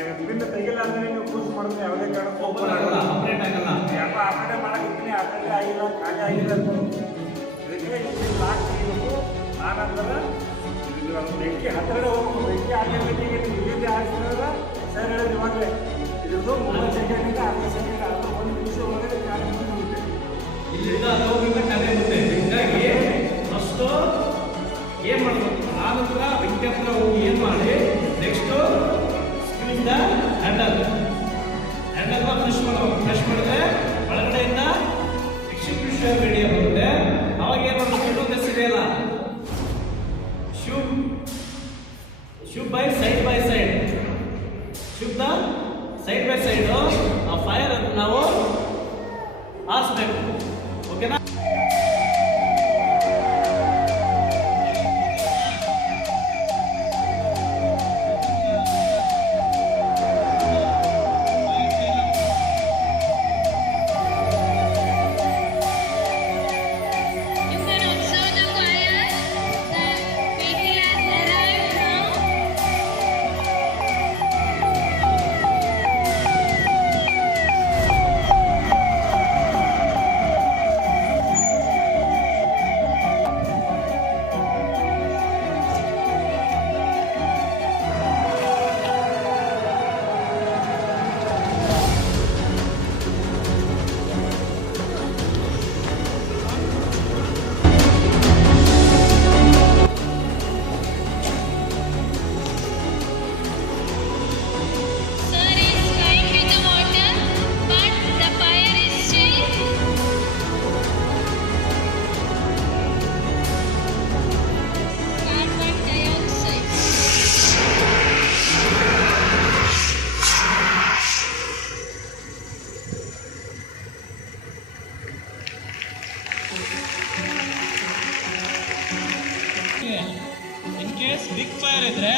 ಇದರಿಂದ ತೆಗಿಲ್ಲ ಅಂದ್ರೆ ನೀವು ಕೂಸ್ ಮಾಡಿದ್ರೆ ಯಾವುದೇ ಕಾರಣಕ್ಕೂ ಓಪನ್ ಆಗಲ್ಲ, ಆಪರೇಟ್ ಆಗಲ್ಲ. ಯಾಕೋ ಆ ಕಡೆ ಮಾಡಕತ್ತೀನಿ, ಆ ಕಡೆ ಆಗಿಲ್ಲ, ಖಾಲಿ ಆಗಿಲ್ಲ ಅಂತ ಇದಕ್ಕೆ ಇಲ್ಲಿ ಲಾಕ್ ತೆಗಿಬೇಕು. ಆನಂತರ ಬೆಂಕಿ ಹತ್ತಿರಡೆ ಹೋಗ್ಬೇಕು. ಬೆಂಕಿ ಆಗಿರ್ಲಿಕ್ಕೆ ಇಲ್ಲಿಂದ ಹಾಕಿದ್ರೆ ಸರ್ ಹೇಳಿದ್ರೆ ಇವಾಗಲೇ ಇದ್ರದ್ದು 30 ಸೆಕೆಂಡಿಂದ 60 ಸೆಕೆಂಡ್ ಅಥವಾ 1 ನಿಮಿಷ ಒಳಗಡೆ ಖಾಲಿ ಮುಗಿದುಬಿಡುತ್ತೆ. ಇಲ್ಲಿಂದ ಅದು ಹೋಗಿಂದ ಖಾಲಿ ಆಗುತ್ತೆ. ಹೀಗಾಗಿ ಫಸ್ಟು ಏನು ಮಾಡಬೇಕು, ಆ ನಂತರ ಬೆಂಕಿ ಹತ್ರ ಹೋಗಿ ಏನು ಮಾಡಿ ನೆಕ್ಸ್ಟು ಸ್ಕ್ರೀನಿಂದ ಹ್ಯಾಂಡಲ್ ಫ್ರೆಶ್ ಮಾಡಬೇಕು. ಫ್ರೆಶ್ ಮಾಡಿದ್ರೆ ಒಳಗಡೆಯಿಂದ ಎಕ್ಸಿಕ್ಯೂಷನ್ ರೆಡಿ ಆಗುತ್ತೆ. ಅವಾಗ ಏನು ಮಾಡಬೇಕು, ಇನ್ನೊಂದು ಹೆಸರಿದೆಯಲ್ಲ shoot by side shoot the side by side ಆ ಫೈರ್ ಅನ್ನು ನಾವು ಆರಿಸ್ಬೇಕು. ಓಕೆನಾ? ಇನ್ ಕೇಸ್ ಬಿಗ್ ಫೈರ್ ಇದ್ರೆ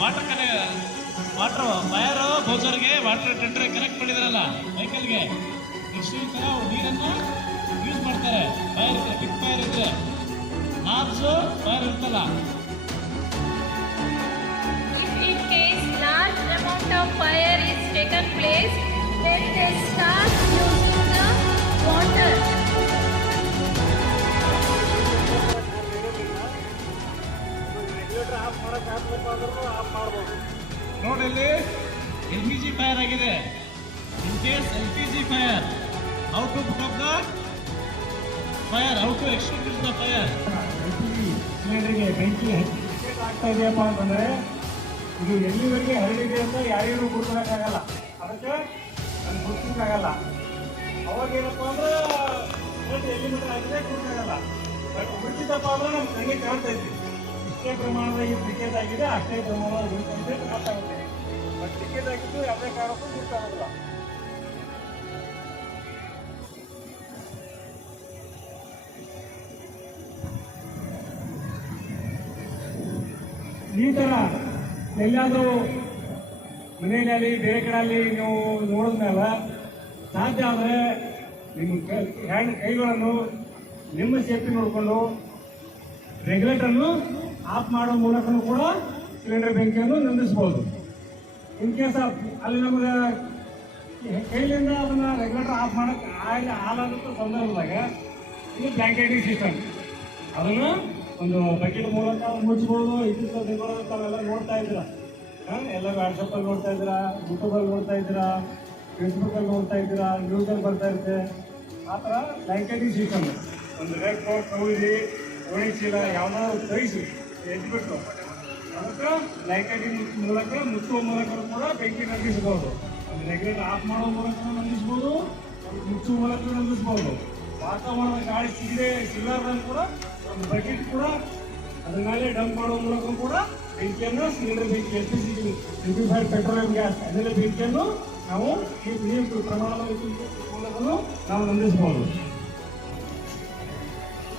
ವಾಟರ್ ಫೈರ್ ಬೌಸರ್ಗೆ ವಾಟರ್ ಟೆಂಡರ್ ಕನೆಕ್ಟ್ ಮಾಡಿದಾರಲ್ಲ ವೆಹಿಕಲ್ಗೆ, ನೆಕ್ಸ್ಟ್ ಈ ಥರ ನೀರನ್ನು ಯೂಸ್ ಮಾಡ್ತಾರೆ. ಫೈರ್ ಇದ್ರೆ, ಬಿಗ್ ಫೈರ್ ಇದ್ರೆ, ನಾರ್ಮ್ಸು ಫೈರ್ ಇರ್ತಲ್ಲ. In case large amount of fire is taken place, then they start using the water. ನೋಡಿ ಇಲ್ಲಿ LPG ಫೈರ್ ಆಗಿದೆ. In case LPG fire, how to put up the fire, how to extinguish the fire. LPG ಸಿಲಿಂಡರ್ಗೆ ಬೆಂಕಿ ಆಗ್ತಾ ಇದೆಯಪ್ಪ ಅಂತಂದರೆ ಇದು ಎಲ್ಲಿವರೆಗೆ ಹರಡಿದೆ ಅಂತ ಯಾರಿಗೂ ಗುರುತಿಸೋಕ್ಕಾಗಲ್ಲ. ಅದಕ್ಕೆ ನಮ್ಗೆ ಗುರುತಿಸೋಕ್ಕಾಗಲ್ಲ. ಅವಾಗ ಏನಪ್ಪ ಅಂದ್ರೆ ಎಲ್ಲಿ ಮಾತ್ರ ಆಗಿದೆ ಗುರುತಾಗಲ್ಲ. ಬಟ್ ಗುರುತಿಸಪ್ಪ ಅಂದ್ರೆ ನಮ್ಮ ಕಣ್ಣಿಗೆ ಕಾಣ್ತಾ ಇದ್ವಿ. ಇಷ್ಟೇ ಪ್ರಮಾಣದಲ್ಲಿ ಲೀಕೇಜ್ ಆಗಿದೆ, ಅಷ್ಟೇ ಪ್ರಮಾಣದಲ್ಲಿ ಗುರುತಿಸಿದ್ರೆ ಗೊತ್ತಾಗುತ್ತೆ. ಬಟ್ ಲೀಕೇಜ್ ಆಗಿದ್ದು ಯಾವುದೇ ಕಾರಣಕ್ಕೂ ಗುರುತಾಗೋದಿಲ್ಲ. ಈ ಥರ ಎಲ್ಲಾದರೂ ಮನೆಯಲ್ಲಿ ಬೇರೆ ಕಡೆಯಲ್ಲಿ ನೀವು ನೋಡಿದ್ಮೇಲೆ ಸಾಧ್ಯ ಆದರೆ ನಿಮ್ಮ ಕೈಗಳನ್ನು ನಿಮ್ಮ ಸೇಫ್ಟಿ ನೋಡಿಕೊಂಡು ರೆಗ್ಯುಲೇಟರನ್ನು ಆಫ್ ಮಾಡೋ ಮೂಲಕನೂ ಕೂಡ ಸಿಲಿಂಡರ್ ಬೆಂಕಿಯನ್ನು ನಂದಿಸ್ಬೋದು. ಇನ್ ಕೇಸ್ ಅಲ್ಲಿ ನಮಗೆ ಕೈಲಿಂದ ಅದನ್ನು ರೆಗ್ಯುಲೇಟರ್ ಆಫ್ ಮಾಡೋಕ್ಕೆ ಹಾಲಾದಂಥ ಸಂದರ್ಭದಾಗ ಇದು ಬ್ಲ್ಯಾಂಕೆಟಿಂಗ್ ಸಿಸ್ಟಮ್, ಅದನ್ನು ಒಂದು ಬಕೆಟ್ ಮೂಲಕ ಮುಚ್ಚಿಬೋದು. ಇತ್ತೀಚಿನ ದಿನಗಳಲ್ಲಿ ತಾವೆಲ್ಲ ನೋಡ್ತಾ ಇದ್ದೀರಾ, ಎಲ್ಲ ವಾಟ್ಸಪ್ಪಲ್ಲಿ ನೋಡ್ತಾ ಇದ್ದೀರಾ, ಯೂಟ್ಯೂಬಲ್ಲಿ ನೋಡ್ತಾ ಇದ್ದೀರಾ, ಫೇಸ್ಬುಕ್ಕಲ್ಲಿ ನೋಡ್ತಾ ಇದ್ದೀರಾ, ನ್ಯೂಸಲ್ಲಿ ಬರ್ತಾ ಇರುತ್ತೆ. ಆ ಥರ ಬ್ಲ್ಯಾಂಕೆಟಿಂಗ್ ಸಿಸ್ಟಮ್ ಒಂದು ರೆಡ್ ಕೋಟ್ ತಗೊಳ್ಳಿ, ಓಣಿ ಚೀಲ ಯಾವುದಾದ್ರು ಕಳಿಸಿ ಎದ್ಬಿಟ್ಟು ಅದಕ್ಕೆ ಬ್ಲ್ಯಾಂಕೆಟಿಂಗ್ ಮೂಲಕ ಮುಚ್ಚುವ ಮೂಲಕ ಕೂಡ ಬೆಂಕಿ ನಂದಿಸ್ಬೋದು. ಒಂದು ರೆಗ್ಯುಲೇಟರ್ ಆಫ್ ಮಾಡೋ ಮೂಲಕ ನಂದಿಸ್ಬೋದು, ಮುಚ್ಚುವ ಮೂಲಕ ನಂದಿಸ್ಬೋದು. ವಾತಾವರಣದ ಗಾಳಿ ಸಿಗಲಾರ್ದಂಗೆ ಕೂಡ ಒಂದು ಬಕೆಟ್ ಕೂಡ ಅದ್ರ ಮೇಲೆ ಡಂಪ್ ಮಾಡೋ ಮೂಲಕ ಕೂಡ ಬೆಂಕಿಯನ್ನು ಸಿಲಿಂಡರ್ ಬೆಂಕಿ ಲಿಕ್ವಿಫೈಡ್ ಪೆಟ್ರೋಲಿಯಂ ಗ್ಯಾಸ್ ಅದೆಲ್ಲ ಬೆಂಕಿಯನ್ನು ನಾವು ಈ ಪ್ರಮಾಣದ ಮೂಲಕನೂ ನಾವು ನಂದಿಸ್ಬೋದು.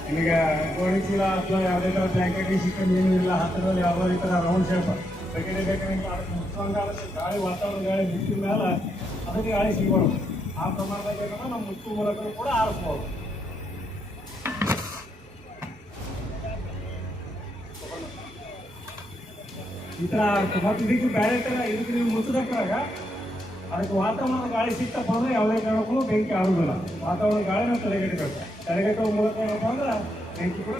ನಿಮಗೆ ಗೋಣಿ ಚೀಲ ಅಥವಾ ಯಾವುದೇ ಥರ ಬ್ಲ್ಯಾಂಕೆಟಿಂಗ್ ಸಿಸ್ಟಮ್ ಏನೂ ಇಲ್ಲ, ಹತ್ತಿರದಲ್ಲಿ ಯಾವುದೇ ಥರ ರೌಂಡ್ ಶೇಪ್ ಬಕೆಟ್ ಬೇಕಾಗಿ ಅದಕ್ಕೆ ಮುಚ್ಚುವಂಗೆ ಗಾಳಿ ವಾತಾವರಣ ಗಾಳಿ ಬಿಟ್ಟಿದ ಮೇಲೆ ಅದಕ್ಕೆ ಗಾಳಿ ಸಿಗ್ಬಾರ್ದು. ಆ ಪ್ರಮಾಣದಾಗ ಏನೋ ನಾವು ಮುಚ್ಚುವ ಮೂಲಕ ಕೂಡ ಆರಿಸ್ಬೋದು. ಈ ಥರ ಮತ್ತು ಇದಕ್ಕೆ ಬೇರೆ ಥರ ಇದಕ್ಕೆ ನೀವು ಮುಚ್ಚದಕ್ಕಾಗ ಅದಕ್ಕೆ ವಾತಾವರಣ ಗಾಳಿ ಸಿಕ್ತಪ್ಪ ಅಂದ್ರೆ ಯಾವುದೇ ಕಾರಣಕ್ಕೂ ಬೆಂಕಿ ಆಗೋದಿಲ್ಲ. ವಾತಾವರಣ ಗಾಳಿನ ತಡೆಗಟ್ಟಬೇಕು. ತಡೆಗಟ್ಟುವ ಮೂಲಕ ಏನಪ್ಪ ಅಂದ್ರೆ ಬೆಂಕಿ ಕೂಡ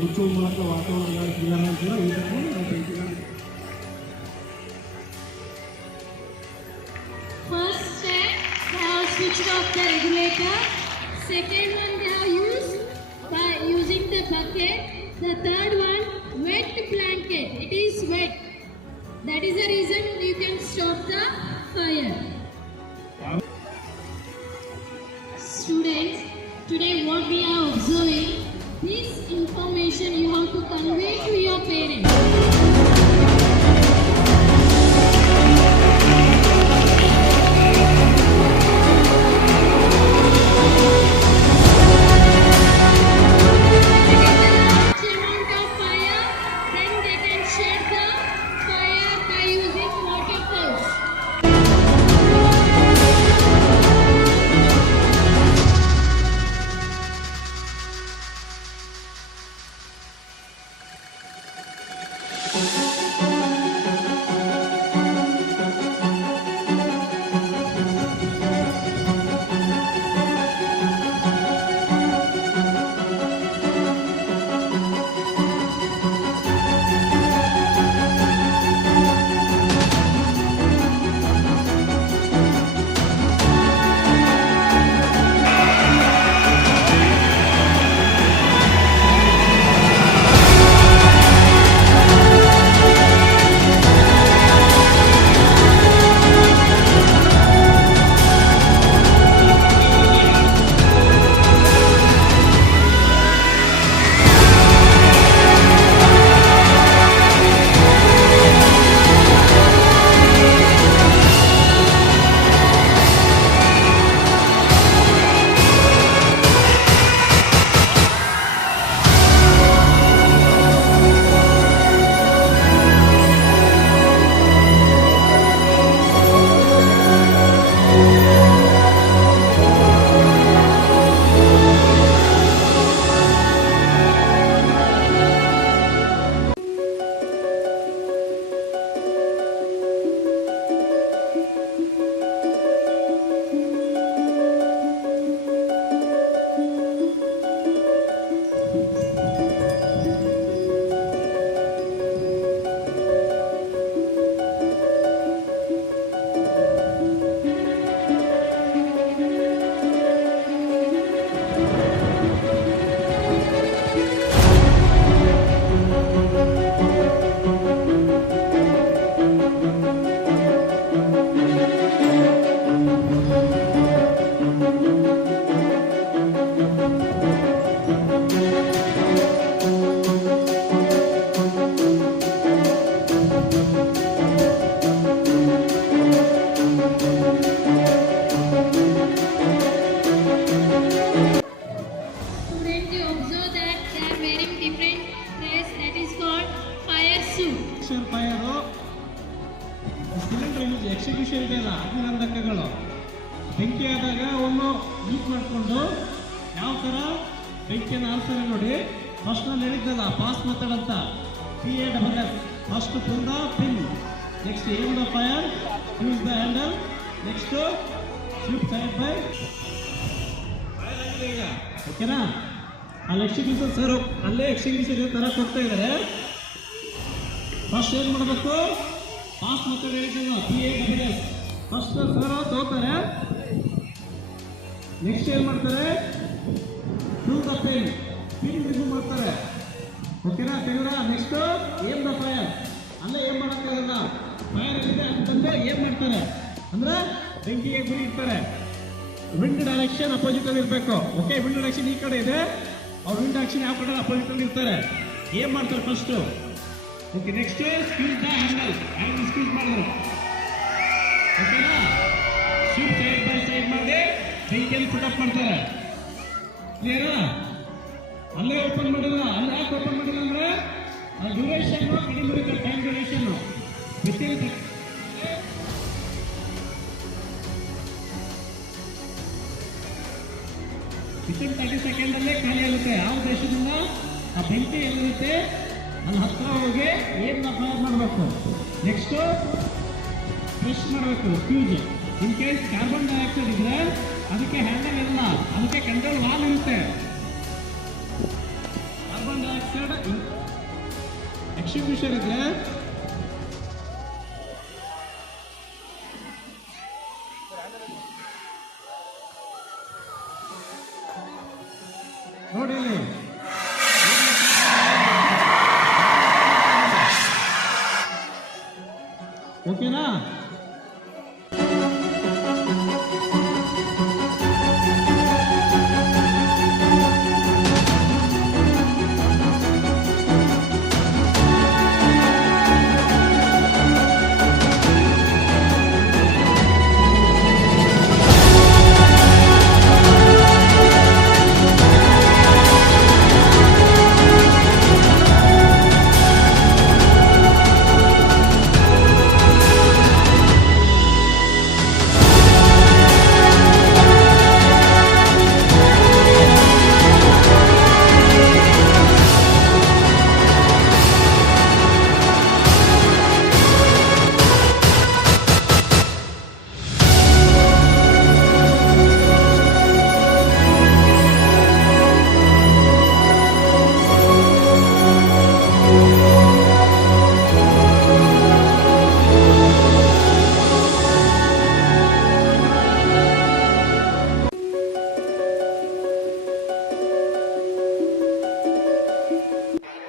ಮುಚ್ಚುವ ಮೂಲಕ ವಾತಾವರಣ ಗಾಳಿ ಸಿಗಲ್ಲ ಅಂತೀರ ಈ ಥರ ಬೆಂಕಿನ. First step, they have switched off the regulator. Second one, they have used by using the bucket. The third one, wet blanket. It is wet. That is the reason you can stop the fire. Students, today what we are observing, this information you have to convey to your parents. Execution ಇದೆಯಲ್ಲ ಅಗ್ನಿನಂದಕಗಳು ಬೆಂಕಿ ಆದಾಗ ಅವನ್ನು use ಮಾಡಿಕೊಂಡು ಯಾವ ಥರ ಬೆಂಕಿಯನ್ನು ಆರಿಸ್ತಾರೆ ನೋಡಿ. First ನಾನು ಹೇಳಿದ್ದಲ್ಲ ಪಾಸ್ ಮೆಥಡ್ ಅಂತ, PASS. First pull the pin, next aim the fire, use the handle, next slip side by. ಈಗ ಓಕೆನಾ? ಅಲ್ಲಿ ಎಕ್ಸಿಕ್ಯೂಷನ್ ಸರ್ ಅಲ್ಲೇ ಎಕ್ಸಿಕ್ಯೂಷನ್ ತರಕ್ಕೆ ಹೋಗ್ತಾ ಇದ್ದಾರೆ. ಫಸ್ಟ್ ಏನು ಮಾಡಬೇಕು? ಪಾಸ್ ಮೆಥಡ್ ಹೇಳಿದ್ರು PASS. ಫಸ್ಟ್ ಸರ್ ತಗೋತಾರೆ, ನೆಕ್ಸ್ಟ್ ಏನು ಮಾಡ್ತಾರೆ? ಟೂ ದ ಪಿನ್ ರಿಮೂವ್ ಮಾಡ್ತಾರೆ. ಓಕೆನಾ? ತೆಗೆದ್ರ ನೆಕ್ಸ್ಟ್ ಏಮ್ ದ ಫೈರ್, ಅಲ್ಲೇ ಏನ್ ಮಾಡೋಕ್ಕಾಗಲ್ಲ, ಫೈರ್ ಇದೆ ಅಂತಂದ್ರೆ ಏನ್ ಮಾಡ್ತಾರೆ ಅಂದ್ರೆ ಬೆಂಕಿಗೆ ಗುರಿ ಇರ್ತಾರೆ. ವಿಂಡ್ ಡೈರೆಕ್ಷನ್ ಅಪೋಸಿಟ್ ಅಲ್ಲಿ ಇರಬೇಕು. ಓಕೆ, ವಿಂಡ್ ಡೈರೆಕ್ಷನ್ ಈ ಕಡೆ ಇದೆ, ಅವ್ರ ವಿಂಡ್ ಡೈರೆಕ್ಷನ್ ಯಾವ ಕಡೆ ಅಪೋಸಿಟ್ ಅಲ್ಲಿ ಇರ್ತಾರೆ. ಏನ್ ಮಾಡ್ತಾರೆ first? Okay, next squeeze the handle squeeze ಮಾಡಿದ್ರು. ಓಕೆನಾ? ಸ್ವಿಚ್ ಸೈಡ್ ಬೈ ಸೈಡ್ ಮಾಡಿ ಬೆಂಕಿಯಲ್ಲಿ ಪುಟ್ ಅಪ್ ಮಾಡ್ತಾರೆ. ಕ್ಲಿಯರಾ? ಅಲ್ಲೇ ಓಪನ್ ಮಾಡಿಲ್ಲ. ಅಲ್ಲಿ ಯಾಕೆ ಓಪನ್ ಮಾಡಿಲ್ಲ ಅಂದ್ರೆ ಡ್ಯೂರೇಷನ್ ಕಡಿಮೆ ಇರುತ್ತೆ, ಟೈಮ್ ಡ್ಯೂರೇಷನ್ ವಿತಿನ್ 30 ಸೆಕೆಂಡ್ ಅಲ್ಲೇ ಖಾಲಿ ಆಗುತ್ತೆ. ಯಾವ ದೇಶದಿಂದ ಆ ಬೆಂಕಿ ಎಲ್ಲಿರುತ್ತೆ ಅಲ್ಲಿ ಹತ್ರ ಹೋಗಿ ಏನ್ ಫೈರ್ ಮಾಡಬೇಕು. ನೆಕ್ಸ್ಟ್ ಫ್ರೆಶ್ ಮಾಡಬೇಕು fuse. In case carbon dioxide ಇದ್ರೆ ಅದಕ್ಕೆ ಹ್ಯಾಂಡಲ್ ಇಲ್ಲ, ಅದಕ್ಕೆ ಕಂಟ್ರೋಲ್ ವಾಲ್ ಇರುತ್ತೆ. ಕಾರ್ಬನ್ ಡೈಆಕ್ಸೈಡ್ ಎಕ್ಸ್ಟಿಂಗ್ವಿಷರ್ ಇದ್ರೆ ನೋಡಿ ಇಲ್ಲಿ ಓಕೆನಾ.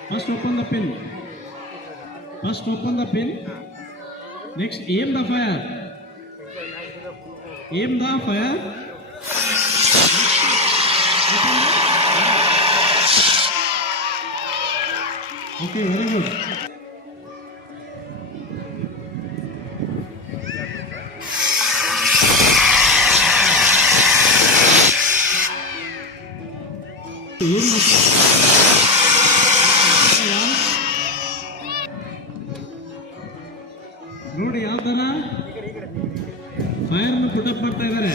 First open the pin. First open the pin. Next aim the fire. Aim the fire. Okay, very good. Aim the ನೋಡಿ ಯಾವ ತರ ಫೈರ್ ಪುಟಪ್ ಮಾಡ್ತಾ ಇದ್ದಾರೆ.